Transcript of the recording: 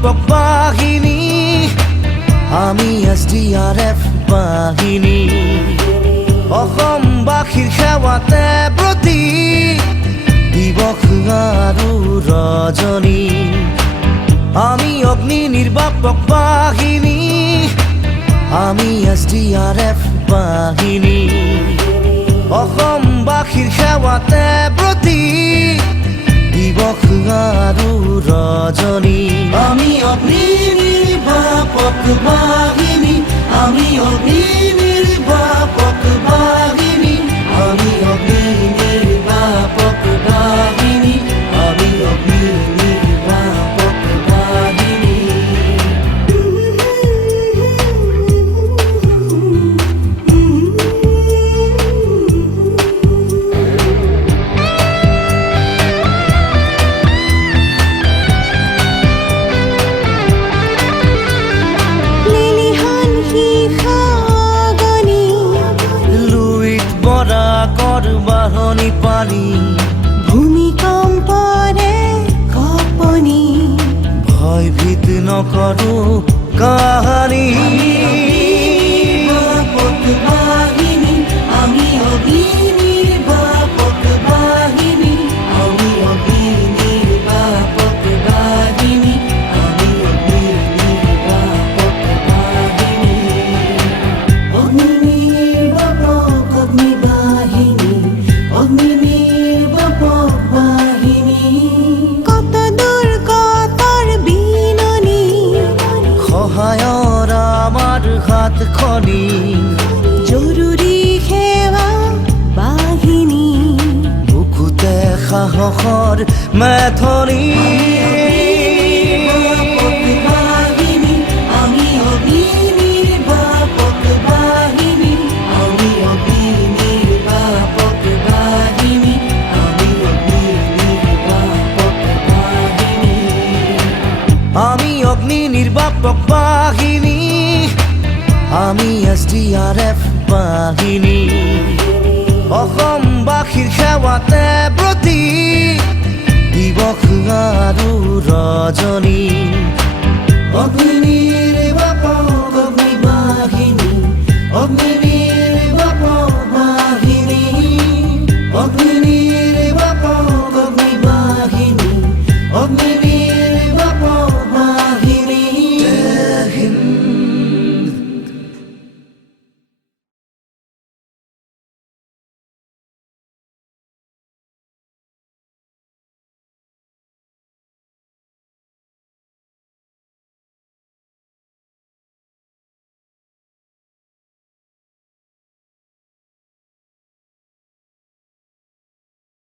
নিৰ্বাপক বাহিনী, আমি SDRF বাহিনী। অসমবাসীৰ সেৱাতে ব্ৰতী দিৱস আৰু ৰজনী। আমি অগ্নি নিৰ্বাপক বাহিনী, আমি SDRF বাহিনী। অসমবাসীৰ সেৱাতে ব্ৰতী দিৱস আৰু ৰজনী। আমি অগ্নি নিৰ্বাপক বাহিনী, আমি অগ্নি নিৰ্বাপক বাহিনী, আমি অগ্নি নিৰ্বাপক বাহিনী, আমি অগ্নি নিৰ্বাপক বাহিনী। বাঢ়নি পানী ভূমিকম্পৰে কঁপনি, ভয়ভীত নকৰো কাহানি। নিৰ্বাপক বাহিনী, আমি অগ্নি নিৰ্বাপক বাহিনী, আমি অগ্নি নিৰ্বাপক বাহিনী, আমি অগ্নি নিৰ্বাপক বাহিনী। অগ্নি নিৰ্বাপক অগ্নি বাহিনী, অগ্নি নিৰ্বাপক বাহিনী। কত দুৰ্গতৰ বিননি, সহায়ৰ আমাৰ হাতখনি। জৰুৰী সেৱা বাহিনী, বুকুতে সাহসৰ মেথনি। নিৰ্বাপক বাহিনী, আমি অগ্নি নিৰ্বাপক বাহিনী, আমি অগ্নি নিৰ্বাপক বাহিনী, আমি অগ্নি নিৰ্বাপক বাহিনী। আমি অগ্নি নিৰ্বাপক বাহিনী, আমি SDRF বাহিনী। অসমবাসীৰ সেৱাতে ব্ৰতী দিৱস আৰু ৰজনী। অগ্নি নিৰ্বাপক অগ্নি বাহিনী, অগ্নি নিৰ্বাপক বাহিনী, অগ্নি নিৰ্বাপক অগ্নি বাহিনী, অগ্নি